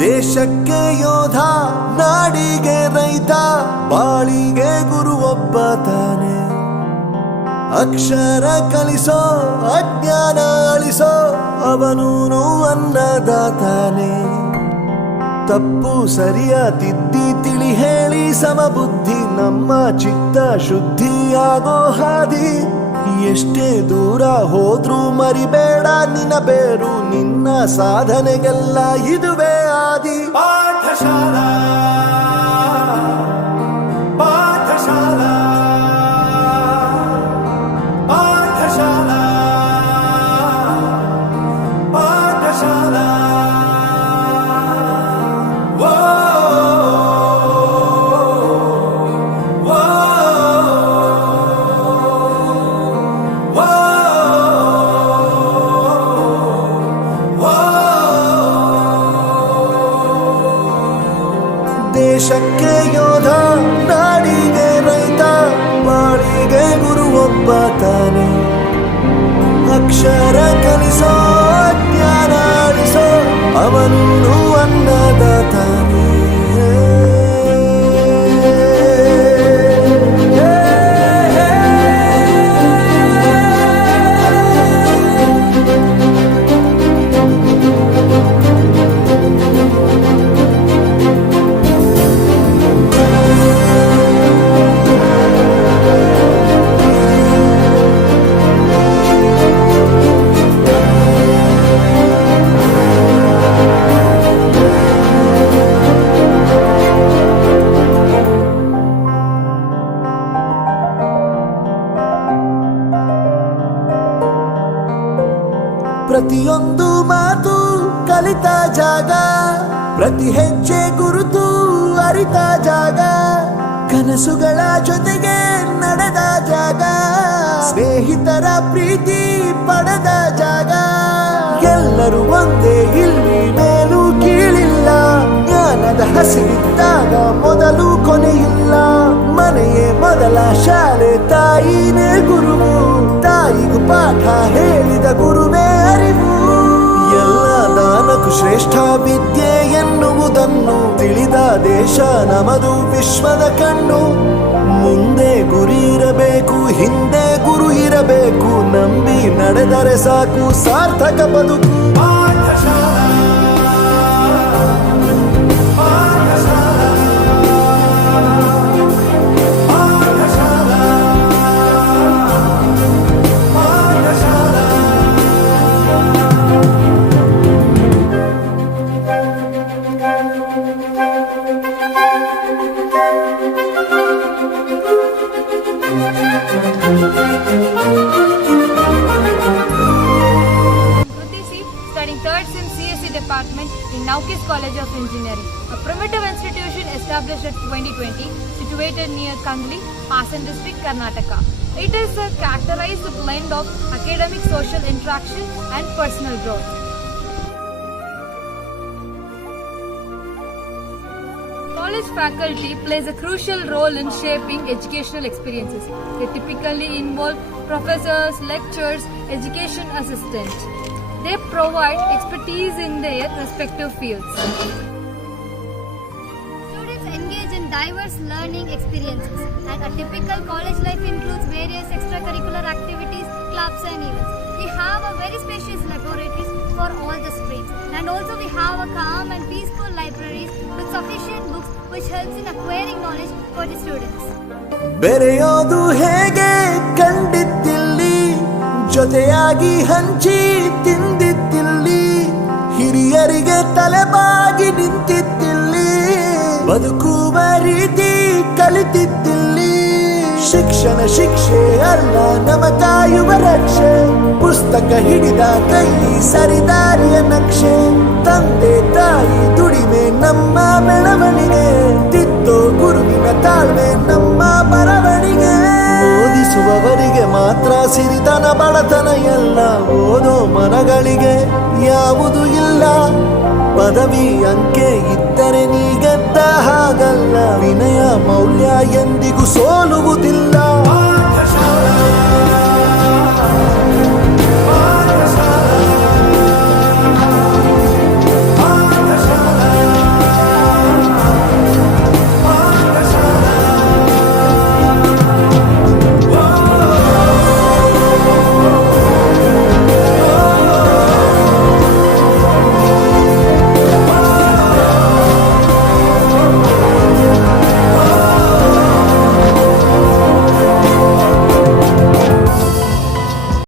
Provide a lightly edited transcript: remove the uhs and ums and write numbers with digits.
ದೇಶಕ್ಕೆ ಯೋಧ, ನಾಡಿಗೆ ರೈತ, ಬಾಳಿಗೆ ಗುರು ಒಬ್ಬ ತಾನೆ. ಅಕ್ಷರ ಕಲಿಸೋ, ಅಜ್ಞಾನ ಅಳಿಸೋ, ಅವನೂನು ಅನ್ನದಾತಾನೆ. ತಪ್ಪು ಸರಿಯ ತಿದ್ದಿ ತಿಳಿ ಹೇಳಿ ಸಮಬುದ್ಧಿ, ನಮ್ಮ ಚಿತ್ತ ಶುದ್ಧಿಯಾಗೋ ಹಾದಿ. ಎಷ್ಟೇ ದೂರ ಹೋದ್ರೂ ಮರಿಬೇಡ ನಿನ್ನ ಬೇರು, ನಿನ್ನ ಸಾಧನೆಗೆಲ್ಲ ಇದುವೇ ಆದಿ. ಪಾಠಶಾಲಾ ಪಾಠಶಾಲಾ ಪಾಠಶಾಲಾ ಪಾಠಶಾಲಾ. ದೇಶಕ್ಕೆ ಯೋಧ, ನಾಡಿಗೆ ರೈತ, ಬಾಳಿಗೆ ಗುರು ಒಬ್ಬ ತಾನೆ. ಅಕ್ಷರ ಕಲಿಸೋ, ಜ್ಞಾನ ಅಳಿಸೋ, ಅವನು ಅನ್ನದಾತಾನೆ. ಪ್ರತಿಯೊಂದು ಮಾತು ಕಲಿತ ಜಾಗ, ಪ್ರತಿ ಹೆಜ್ಜೆ ಗುರುತು ಅರಿತ ಜಾಗ, ಕನಸುಗಳ ಜೊತೆಗೆ ನಡೆದ ಜಾಗ, ಸ್ನೇಹಿತರ ಪ್ರೀತಿ ಪಡೆದ ಜಾಗ. ಎಲ್ಲರೂ ಒಂದೇ, ಇಲ್ಲಿ ಮೇಲೂ ಕೀಳಿಲ್ಲ, ಜ್ಞಾನದ ಹಸಿವಿದ್ದಾಗ ಮೊದಲು ಕೊನೆಯಿಲ್ಲ. ಮನೆಯೇ ಮೊದಲ ಶಾಲೆ, ತಾಯಿನೇ ಗುರುವು, ತಾಯಿಗೂ ಪಾಠ ಹೇಳಿದ ಗುರುವೇ ಅರಿವು. ಎಲ್ಲ ದಾನಕ್ಕೂ ಶ್ರೇಷ್ಠ ವಿದ್ಯೆ ಎನ್ನುವುದನ್ನು ತಿಳಿದ ದೇಶ ನಮದು, ವಿಶ್ವದ ಕಣ್ಣು. ಮುಂದೆ ಗುರಿ ಇರಬೇಕು, ಹಿಂದೆ ಗುರು ಇರಬೇಕು, ನಂಬಿ ನಡೆದರೆ ಸಾಕು ಸಾರ್ಥಕ ಬದುಕು. Studying third sim CSE department in Naukis College of Engineering, a primitive institution established at 2020, situated near Kangli, Hassan district, Karnataka. It is a characterized blend of academic, social interaction and personal growth. College faculty plays a crucial role in shaping educational experiences. They typically involve professors, lecturers, education assistants. They provide expertise in their respective fields. Students engage in diverse learning experiences, and a typical college life includes various extracurricular activities, clubs and events. We have a very spacious laboratories for all the streams, and also we have a calm and peaceful libraries with sufficient books which helps in acquiring knowledge for the students. ಬೆರೆಯೋದು ಹೇಗೆ ಕಂಡಿದ್ದಿಲ್ಲಿ, ಜೊತೆಯಾಗಿ ಹಂಚಿ ತಿಂದಿದ್ದಿಲ್ಲಿ, ಹಿರಿಯರಿಗೆ ತಲೆಬಾಗಿ ನಿಂತಿದ್ದಿಲ್ಲಿ, ಬದುಕುವ ರೀತಿ ಕಲಿತಿದ್ದಿಲ್ಲಿ. ಶಿಕ್ಷಣ ಶಿಕ್ಷೆ ಅಲ್ಲ, ನಮ ಕಾಯುವ ರಕ್ಷೆ, ಪುಸ್ತಕ ಹಿಡಿದ ಕೈ ಸರಿದಾರಿಯ ನಕ್ಷೆ. ತಂದೆ ತಾಯಿ ದುಡಿಮೆ ನಮ್ಮ ಬೆಳವಣಿಗೆ, ತಿದ್ದೋ ಗುರುವಿನ ತಾಳ್ಮೆ ನಮ್ಮ ಬರವಣಿಗೆ. ಓದಿಸುವವರಿಗೆ ಮಾತ್ರ ಸಿರಿತನ ಬಡತನ ಎಲ್ಲ, ಓದೋ ಮನಗಳಿಗೆ ಯಾವುದು ಇಲ್ಲ. ಪದವಿ ಅಂಕೆ ಇದ್ದರೆ ನೀ ಗೆದ್ದ ಹಾಗಲ್ಲ, ವಿನಯ ಮೌಲ್ಯ ಎಂದಿಗೂ ಸೋಲುವುದಿಲ್ಲ.